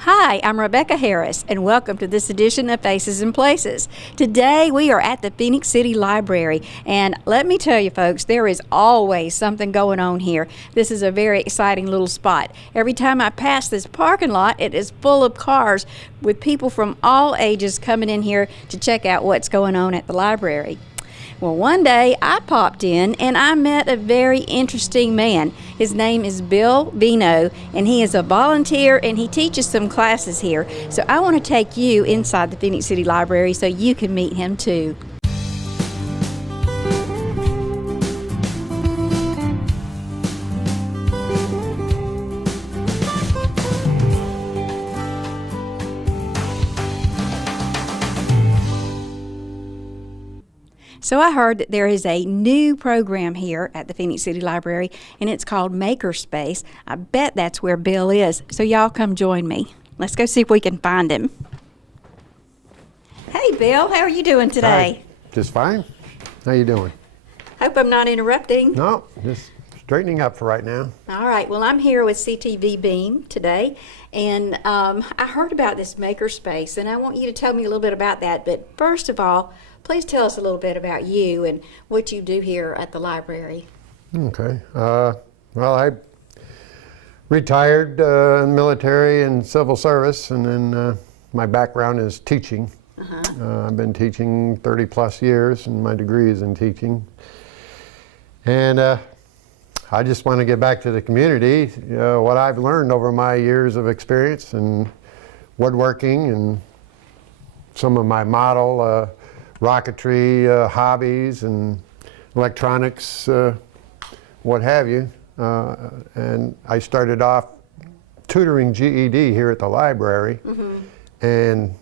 Hi, I'm Rebecca Harris, and welcome to this edition of Faces and Places. Today we are at the Phoenix City Library, and let me tell you folks, there is always something going on here. This is a very exciting little spot. Every time I pass this parking lot, it is full of cars with people from all ages coming in here to check out what's going on at the library. Well, one day I popped in and I met a very interesting man. His name is Bill Vignoe, and he is a volunteer and he teaches some classes here. So I want to take you inside the Phoenix City Library so you can meet him too. So I heard that there is a new program here at the Phoenix City Library, and it's called Makerspace. I bet that's where Bill is. So y'all come join me. Let's go see if we can find him. Hey, Bill, how are you doing today? Hi. Just fine. How you doing? Hope I'm not interrupting. No, just straightening up for right now. All right. Well, I'm here with CTV Beam today, and I heard about this Makerspace, and I want you to tell me a little bit about that. But first of all, please tell us a little bit about you and what you do here at the library. Okay. Well, I retired in the military and civil service, and then my background is teaching. I've been teaching 30 plus years, and my degree is in teaching. And I just want to get back to the community, what I've learned over my years of experience in woodworking and some of my model rocketry hobbies and electronics, what have you. And I started off tutoring GED here at the library. And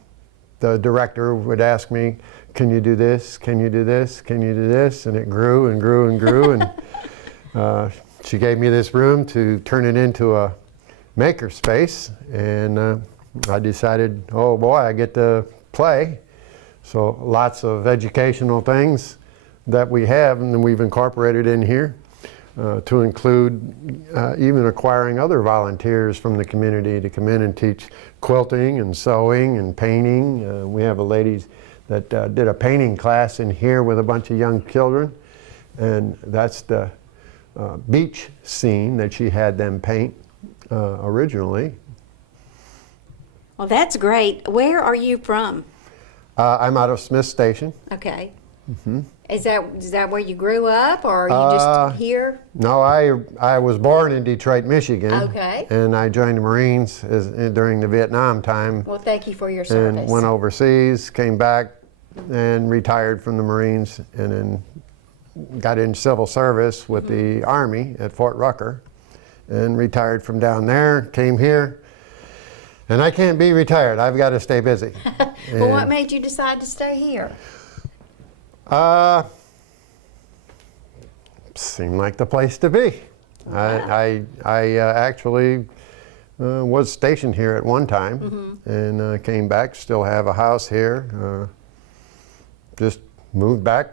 the director would ask me, can you do this? Can you do this? Can you do this? And it grew and grew and grew. And she gave me this room to turn it into a makerspace. And I decided, oh boy, I get to play. So lots of educational things that we have, and then we've incorporated in here to include even acquiring other volunteers from the community to come in and teach quilting and sewing and painting. We have a lady that did a painting class in here with a bunch of young children, and that's the beach scene that she had them paint originally. Well, that's great. Where are you from? I'm out of Smith Station. Okay. Is that where you grew up, or are you just here? No, I was born in Detroit, Michigan. Okay. And I joined the Marines during the Vietnam time. Well, thank you for your service. And went overseas, came back, and retired from the Marines, and then got in civil service with the Army at Fort Rucker, and retired from down there, came here. And I can't be retired. I've got to stay busy. Well, what made you decide to stay here? Seemed like the place to be. Wow. I actually was stationed here at one time, and came back, still have a house here. Just moved back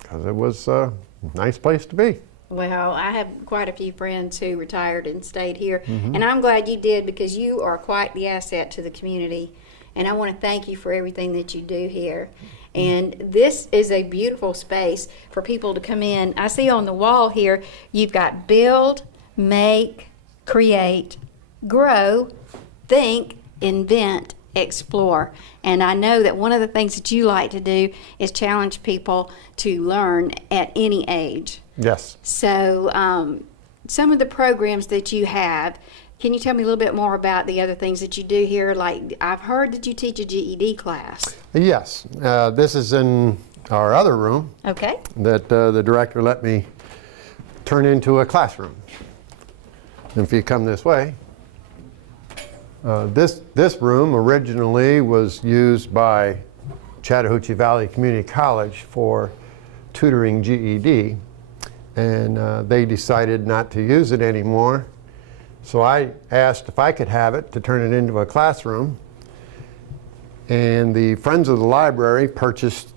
because it was a nice place to be. Well, I have quite a few friends who retired and stayed here, and I'm glad you did, because you are quite the asset to the community, and I want to thank you for everything that you do here. And this is a beautiful space for people to come in. I see on the wall here you've got build, make, create, grow, think, invent, explore. And I know that one of the things that you like to do is challenge people to learn at any age. Yes. So some of the programs that you have, can you tell me a little bit more about the other things that you do here? Like, I've heard that you teach a GED class. Yes. This is in our other room. Okay. That the director let me turn into a classroom. And if you come this way, this room originally was used by Chattahoochee Valley Community College for tutoring GED, and they decided not to use it anymore. So I asked if I could have it to turn it into a classroom, and the Friends of the Library purchased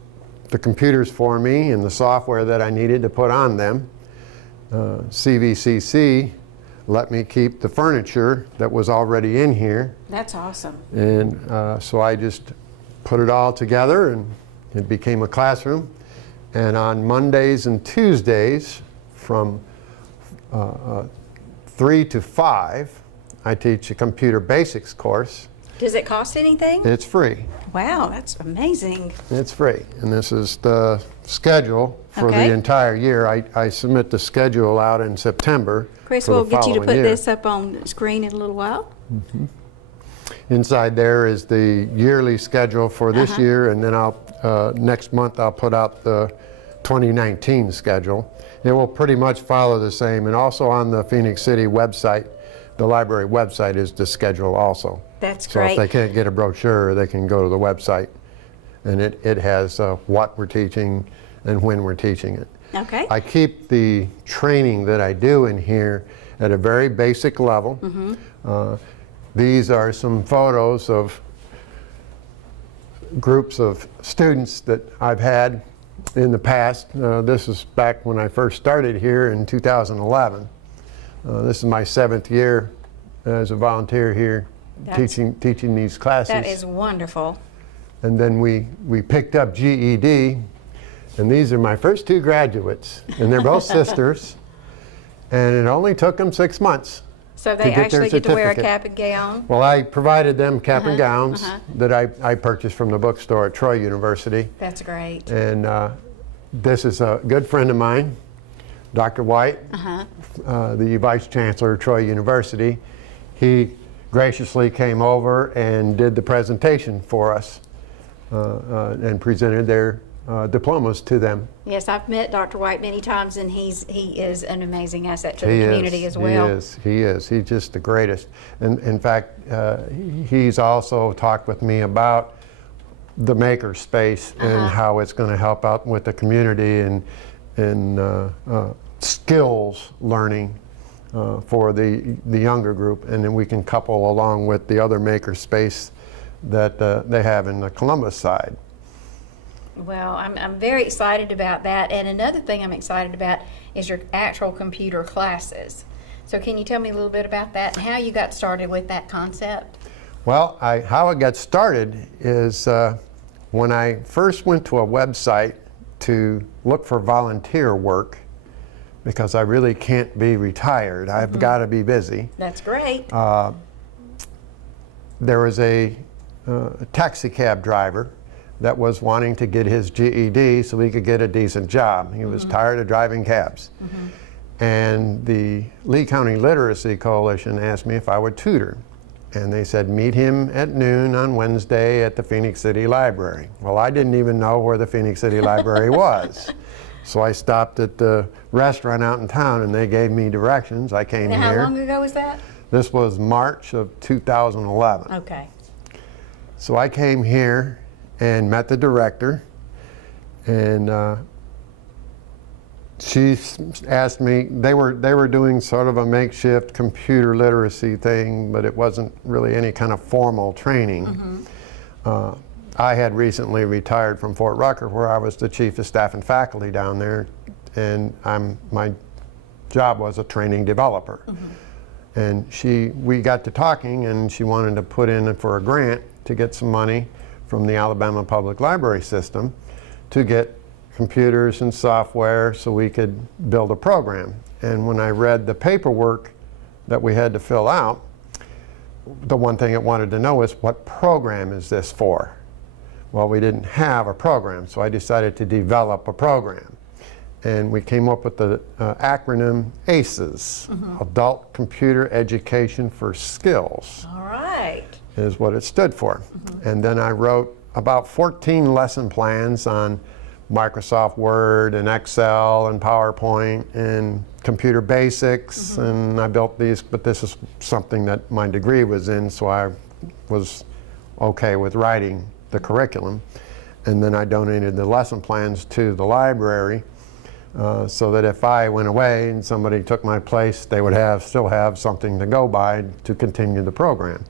the computers for me and the software that I needed to put on them. CVCC let me keep the furniture that was already in here. That's awesome. And so I just put it all together, and it became a classroom. And on Mondays and Tuesdays from 3 to 5, I teach a computer basics course. Does it cost anything? It's free. Wow, that's amazing. It's free. And this is the schedule for Okay. the entire year. I submit the schedule out in September. Chris, for the we'll get you to following put year. this up on the screen in a little while. Inside there is the yearly schedule for this year, and then next month I'll put out the 2019 schedule. It will pretty much follow the same, and also on the Phoenix City website, the library website, is the schedule also. That's So great. if they can't get a brochure, they can go to the website, and it has what we're teaching and when we're teaching it. Okay. I keep the training that I do in here at a very basic level. These are some photos of groups of students that I've had in the past. This is back when I first started here in 2011. This is my 7th year as a volunteer here, teaching these classes. That is wonderful. And then we picked up GED, and these are my first 2 graduates, and they're both sisters, and it only took them 6 months. So to they get their actually get to wear a certificate. cap and gown? Well, I provided them cap and gowns that I purchased from the bookstore at Troy University. That's great. And this is a good friend of mine, Dr. White, the Vice Chancellor of Troy University. He graciously came over and did the presentation for us and presented their diplomas to them. Yes, I've met Dr. White many times, and he is an amazing asset to the community as well. He is. He's just the greatest. And in fact, he's also talked with me about the Makerspace and how it's going to help out with the community and skills learning for the younger group, and then we can couple along with the other Makerspace that they have in the Columbus side. Well, I'm very excited about that. And another thing I'm excited about is your actual computer classes. So can you tell me a little bit about that and how you got started with that concept? Well, how it got started is when I first went to a website to look for volunteer work, because I really can't be retired. I've got to be busy. That's great. There was a taxi cab driver that was wanting to get his GED so he could get a decent job. He was tired of driving cabs. And the Lee County Literacy Coalition asked me if I would tutor. And they said, meet him at noon on Wednesday at the Phoenix City Library. Well, I didn't even know where the Phoenix City Library was. So I stopped at the restaurant out in town, and they gave me directions. I came Now, here. how long ago was that? This was March of 2011. Okay. So I came here and met the director, and she asked me, they were doing sort of a makeshift computer literacy thing, but it wasn't really any kind of formal training. I had recently retired from Fort Rucker, where I was the chief of staff and faculty down there, and my job was a training developer. And we got to talking, and she wanted to put in for a grant to get some money from the Alabama Public Library System to get computers and software so we could build a program. And when I read the paperwork that we had to fill out, the one thing it wanted to know is, what program is this for? Well, we didn't have a program, so I decided to develop a program. And we came up with the acronym ACES, Adult Computer Education for Skills. All right. Is what it stood for. And then I wrote about 14 lesson plans on Microsoft Word and Excel and PowerPoint and computer basics, and I built these, but this is something that my degree was in, so I was okay with writing the curriculum. And then I donated the lesson plans to the library so that if I went away and somebody took my place, they would still have something to go by to continue the program.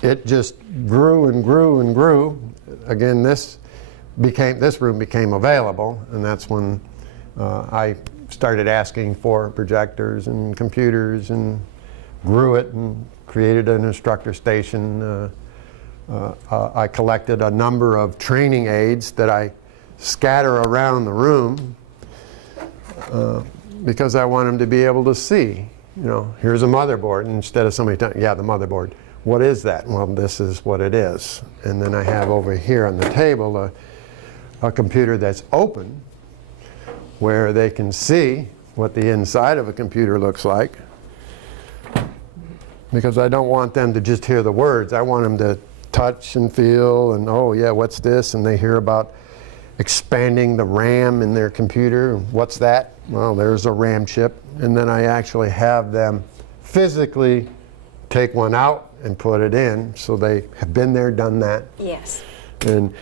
It just grew and grew and grew. Again, this room became available, and that's when I started asking for projectors and computers and grew it and created an Instructor Station. I collected a number of training aids that I scatter around the room because I want them to be able to see. You know, here's a motherboard, and instead of somebody telling, yeah, the motherboard. What is that? Well, this is what it is. And then I have over here on the table a computer that's open, where they can see what the inside of a computer looks like. Because I don't want them to just hear the words. I want them to touch and feel and, oh yeah, what's this? And they hear about expanding the RAM in their computer. What's that? Well, there's a RAM chip. And then I actually have them physically take one out and put it in, so they have been there, done that. Yes. And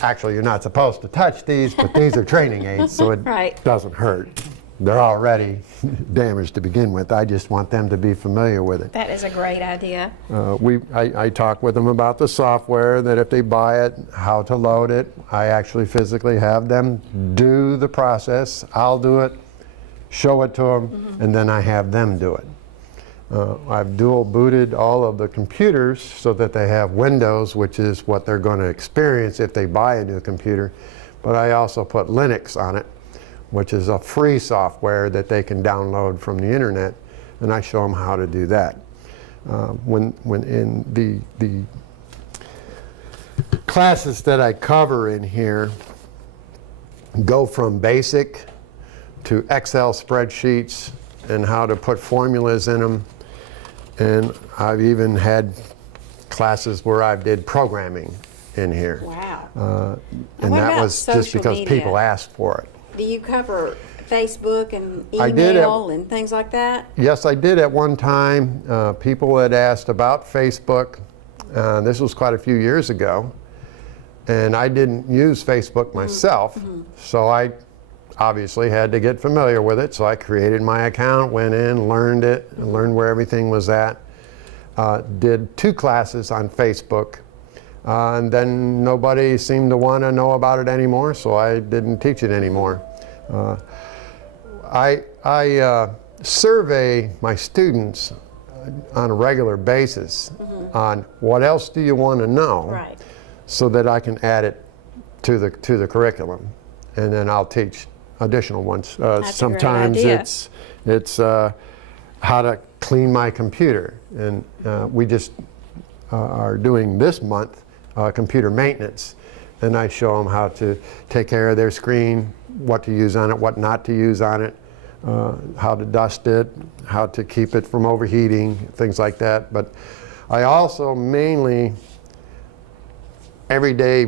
actually, you're not supposed to touch these, but these are training aids, so it Right. doesn't hurt. They're already damaged to begin with. I just want them to be familiar with it. That is a great idea. I talk with them about the software, that if they buy it, how to load it. I actually physically have them do the process. I'll do it, show it to them, and then I have them do it. I've dual booted all of the computers so that they have Windows, which is what they're going to experience if they buy a new computer. But I also put Linux on it, which is a free software that they can download from the internet, and I show them how to do that. When in the classes that I cover in here go from basic to Excel spreadsheets and how to put formulas in them, and I've even had classes where I did programming in here. Wow. And what that about was just social because media? people asked for it. Do you cover Facebook and I did email and things like that? Yes, I did at one time. People had asked about Facebook. This was quite a few years ago. And I didn't use Facebook myself, so I obviously had to get familiar with it. So I created my account, went in, learned it, and learned where everything was at. Did 2 classes on Facebook. And then nobody seemed to want to know about it anymore, so I didn't teach it anymore. I survey my students on a regular basis on what else do you want to know, Right. so that I can add it to the curriculum, and then I'll teach additional ones. a great Sometimes idea. it's how to clean my computer, and we just are doing this month computer maintenance, and I show them how to take care of their screen, what to use on it, what not to use on it, how to dust it, how to keep it from overheating, things like that. But I also mainly, every day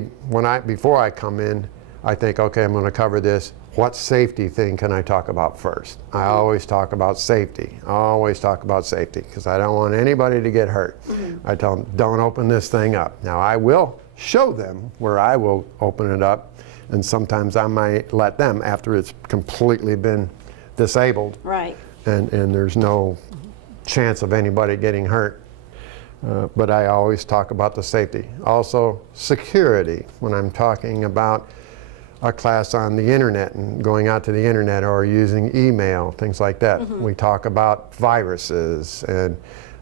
before I come in, I think, okay, I'm going to cover this. What safety thing can I talk about first? I always talk about safety. I always talk about safety because I don't want anybody to get hurt. I tell them, don't open this thing up. Now, I will show them where I will open it up, and sometimes I might let them after it's completely been disabled, Right. and there's no chance of anybody getting hurt. But I always talk about the safety. Also, security, when I'm talking about a class on the internet and going out to the internet or using email, things like that. We talk about viruses and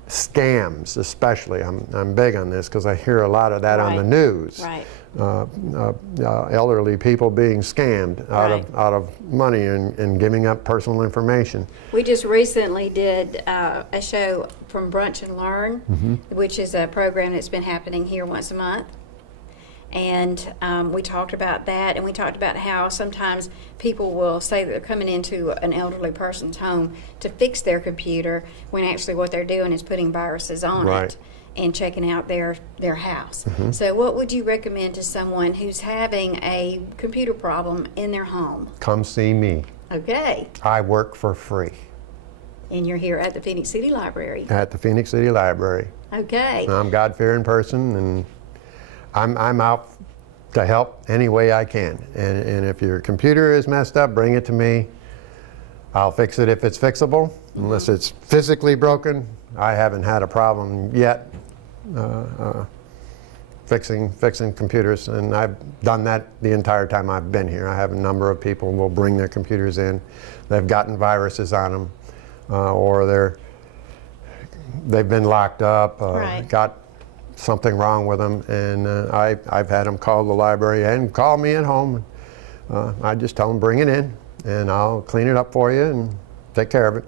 scams, especially. I'm big on this because I hear a lot of that on the Right. news. Right. Elderly people being scammed Right. out of money and giving up personal information. We just recently did a show from Brunch and Learn, which is a program that's been happening here once a month. And we talked about that, and we talked about how sometimes people will say that they're coming into an elderly person's home to fix their computer when actually what they're doing is putting viruses on Right. it and checking out their house. So what would you recommend to someone who's having a computer problem in their home? Come see me. Okay. I work for free And you're here at the Phoenix City Library. at the Phoenix City Library. Okay. I'm a God-fearing person, and I'm out to help any way I can. And if your computer is messed up, bring it to me. I'll fix it if it's fixable. Unless it's physically broken, I haven't had a problem yet. fixing computers, and I've done that the entire time I've been here. I have a number of people who will bring their computers in. They've gotten viruses on them, or they've been locked up, got something wrong with them, and I've had them call the library and call me at home. I just tell them, bring it in, and I'll clean it up for you and take care of it.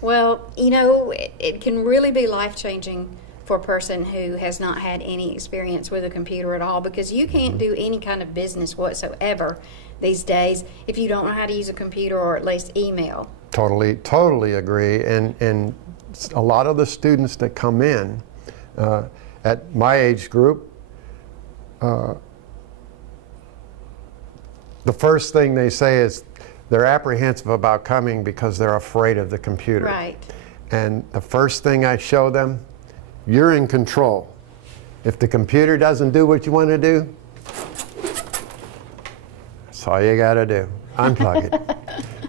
Well, you know, it can really be life-changing for a person who has not had any experience with a computer at all, because you can't do any kind of business whatsoever these days if you don't know how to use a computer or at least email. Totally agree. And a lot of the students that come in at my age group, the first thing they say is they're apprehensive about coming because they're afraid of the computer. Right. And the first thing I show them, you're in control. If the computer doesn't do what you want to do, that's all you got to do. Unplug it.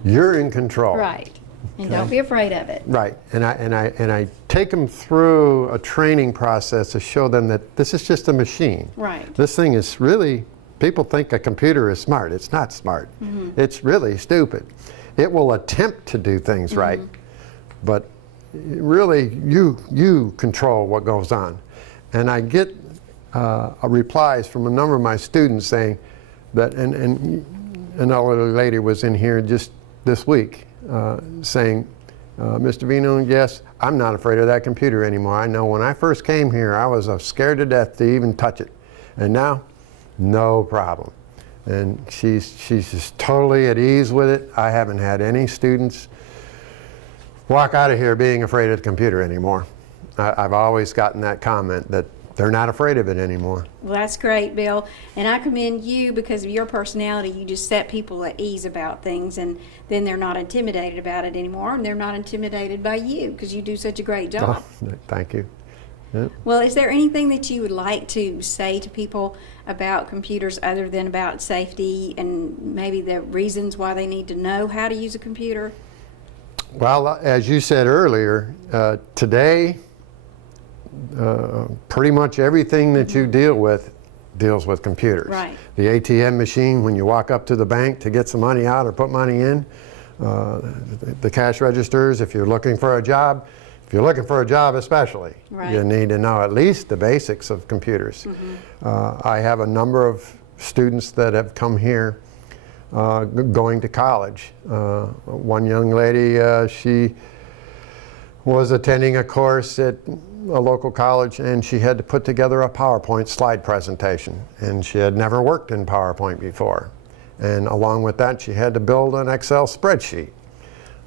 You're in control. Right. And don't be afraid of it. Right. And I take them through a training process to show them that this is just a machine. Right. This thing is really, people think a computer is smart. It's not smart. Mm-hmm. It's really stupid. It will attempt to do things right, but really you control what goes on. And I get replies from a number of my students saying that, and an elderly lady was in here just this week saying, Mr. Vignoe, yes, I'm not afraid of that computer anymore. I know when I first came here, I was scared to death to even touch it. And now, no problem. And she's just totally at ease with it. I haven't had any students walk out of here being afraid of the computer anymore. I've always gotten that comment that they're not afraid of it anymore. Well, that's great, Bill. And I commend you because of your personality. You just set people at ease about things, and then they're not intimidated about it anymore, and they're not intimidated by you because you do such a great job. Oh, thank you. Yeah. Well, is there anything that you would like to say to people about computers other than about safety and maybe the reasons why they need to know how to use a computer? Well, as you said earlier, today, pretty much everything that you deal with deals with computers. Right. The ATM machine, when you walk up to the bank to get some money out or put money in, the cash registers, if you're looking for a job, especially, right, you need to know at least the basics of computers. I have a number of students that have come here going to college. One young lady, she was attending a course at a local college, and she had to put together a PowerPoint slide presentation, and she had never worked in PowerPoint before. And along with that, she had to build an Excel spreadsheet.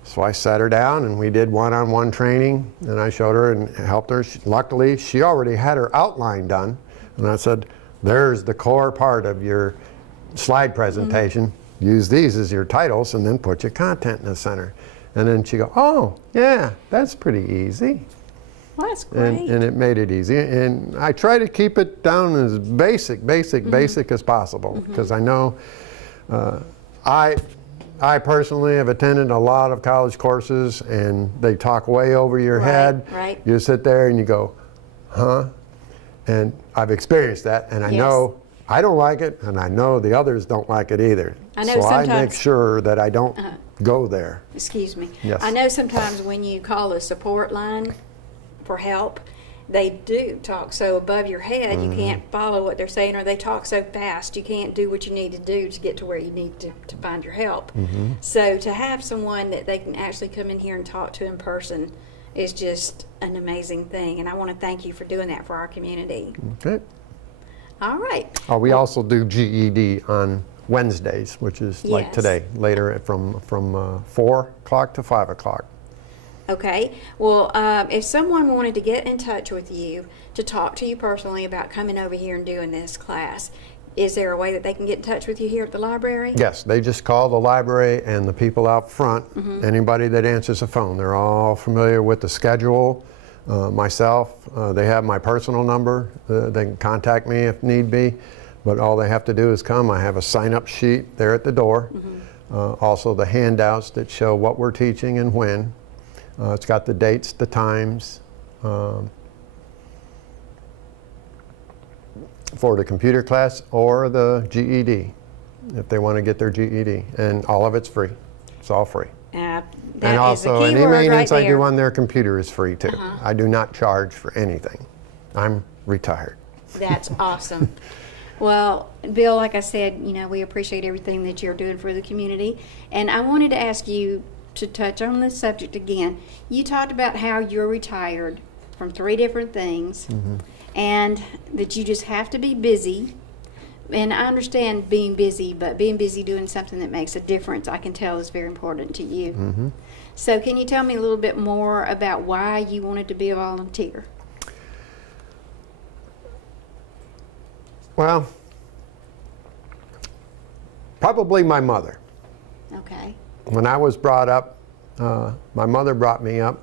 So I sat her down and we did one-on-one training, and I showed her and helped her. Luckily, she already had her outline done, and I said, there's the core part of your slide presentation. Use these as your titles and then put your content in the center. And then she go, oh, yeah, that's pretty easy. Well, that's great. And it made it easy. And I try to keep it down as basic as possible, because I know I personally have attended a lot of college courses, and they talk way over your head. Right. You sit there and you go, huh? And I've experienced that, and I know I don't like it, and I know the others don't like it either. I know so I make sure that I don't go there. Excuse me. Yes. I know sometimes when you call a support line for help, they do talk so above your head you can't follow what they're saying, or they talk so fast you can't do what you need to do to get to where you need to find your help. So to have someone that they can actually come in here and talk to in person is just an amazing thing, and I want to thank you for doing that for our community. Okay. All right. We also do GED on Wednesdays, which is like today, later from 4 o'clock to 5 o'clock. Okay. Well, if someone wanted to get in touch with you to talk to you personally about coming over here and doing this class, is there a way that they can get in touch with you here at the library? Yes, they just call the library and the people out front, anybody that answers the phone. They're all familiar with the schedule. Myself, they have my personal number. They can contact me if need be, but all they have to do is come. I have a sign-up sheet there at the door. Also the handouts that show what we're teaching and when. It's got the dates, the times. for the computer class or the GED, if they want to get their GED. And all of it's free. It's all free. That And is also, a key any word maintenance right I do there. on their computer is free too. I do not charge for anything. I'm retired. That's awesome. Well, Bill, like I said, we appreciate everything that you're doing for the community. And I wanted to ask you to touch on this subject again. You talked about how you're retired from 3 different things and that you just have to be busy. And I understand being busy, but being busy doing something that makes a difference, I can tell is very important to you. So can you tell me a little bit more about why you wanted to be a volunteer? Well, probably my mother. Okay. When I was brought up, my mother brought me up.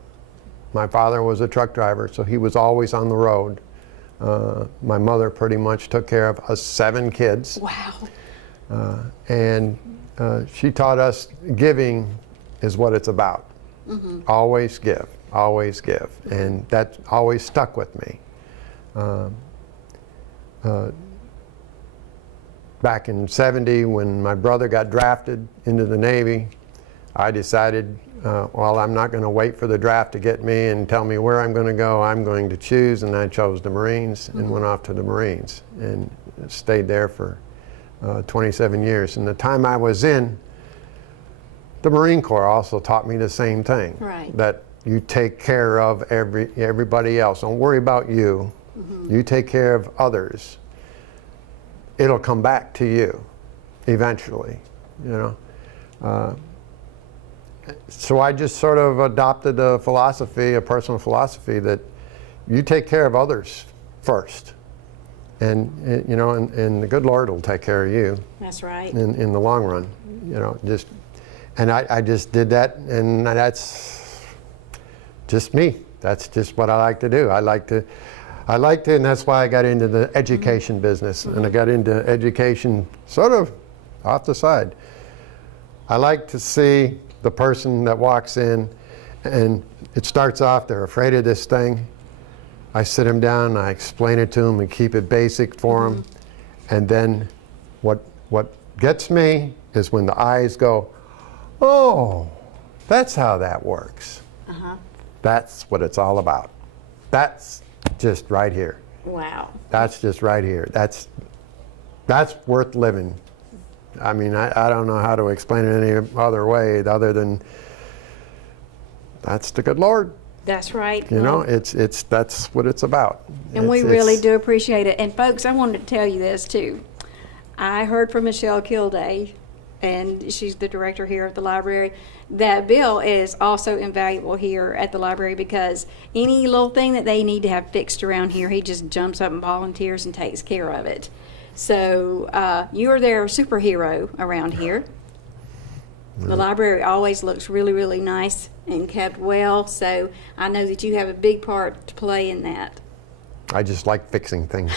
My father was a truck driver, so he was always on the road. My mother pretty much took care of us 7 kids. Wow. And she taught us giving is what it's about. Always give, always give. And that always stuck with me. Back in '70, when my brother got drafted into the Navy, I decided, well, I'm not going to wait for the draft to get me and tell me where I'm going to go. I'm going to choose, and I chose the Marines and went off to the Marines and stayed there for 27 years. And the time I was in, the Marine Corps also taught me the same thing. Right. That you take care of everybody else. Don't worry about you. You take care of others. It'll come back to you eventually, So I just sort of adopted a philosophy, a personal philosophy, that you take care of others first. And and the good Lord will take care of you. That's right. In the long run, and I just did that, and that's just me. That's just what I like to do. I like to, and that's why I got into the education business, and I got into education sort of off the side. I like to see the person that walks in, and it starts off, they're afraid of this thing. I sit them down, and I explain it to them and keep it basic for them. And then what gets me is when the eyes go, oh, that's how that works. That's what it's all about. That's just right here. Wow. That's just right here. That's worth living. I mean, I don't know how to explain it any other way other than that's the good Lord. That's right. That's what it's about. And we really do appreciate it. And folks, I wanted to tell you this too. I heard from Michelle Kilday, and she's the director here at the library, that Bill is also invaluable here at the library because any little thing that they need to have fixed around here, he just jumps up and volunteers and takes care of it. So you're their superhero around here. The library always looks really, really nice and kept well, so I know that you have a big part to play in that. I just like fixing things.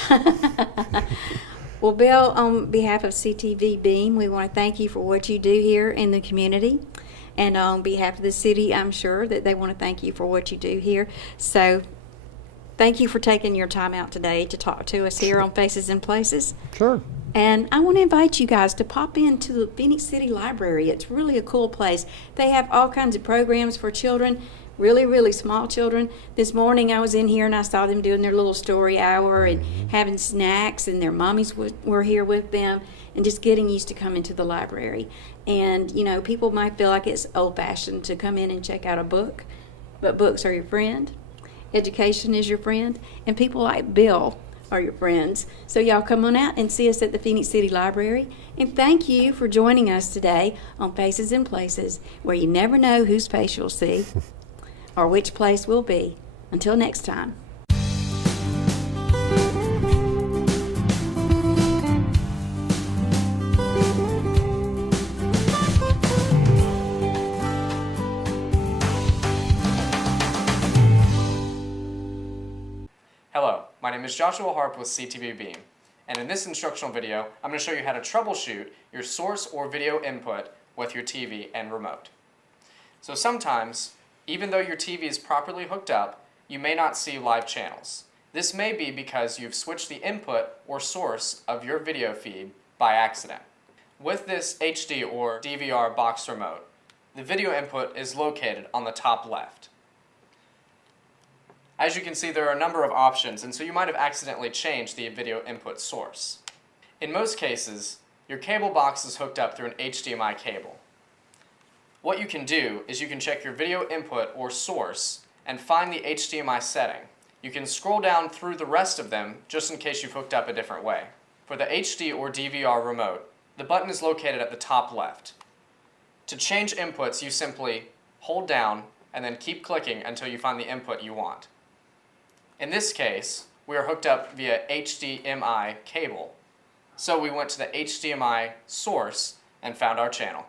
Well, Bill, on behalf of CTV Beam, we want to thank you for what you do here in the community. And on behalf of the city, I'm sure that they want to thank you for what you do here. So thank you for taking your time out today to talk to us here on Faces and Places. Sure. And I want to invite you guys to pop into the Phoenix City Library. It's really a cool place. They have all kinds of programs for children, really, really small children. This morning I was in here and I saw them doing their little story hour and having snacks, and their mommies were here with them and just getting used to coming to the library. And, people might feel like it's old-fashioned to come in and check out a book, but books are your friend. Education is your friend. And people like Bill are your friends. So y'all come on out and see us at the Phoenix City Library. And thank you for joining us today on Faces and Places, where you never know whose face you'll see or which place will be. Until next time. Hello, my name is Joshua Harp with CTV Beam, and in this instructional video, I'm going to show you how to troubleshoot your source or video input with your TV and remote. So sometimes, even though your TV is properly hooked up, you may not see live channels. This may be because you've switched the input or source of your video feed by accident. With this HD or DVR box remote, the video input is located on the top left. As you can see, there are a number of options, and so you might have accidentally changed the video input source. In most cases, your cable box is hooked up through an HDMI cable. What you can do is you can check your video input or source and find the HDMI setting. You can scroll down through the rest of them just in case you've hooked up a different way. For the HD or DVR remote, the button is located at the top left. To change inputs, you simply hold down and then keep clicking until you find the input you want. In this case, we are hooked up via HDMI cable, so we went to the HDMI source and found our channel.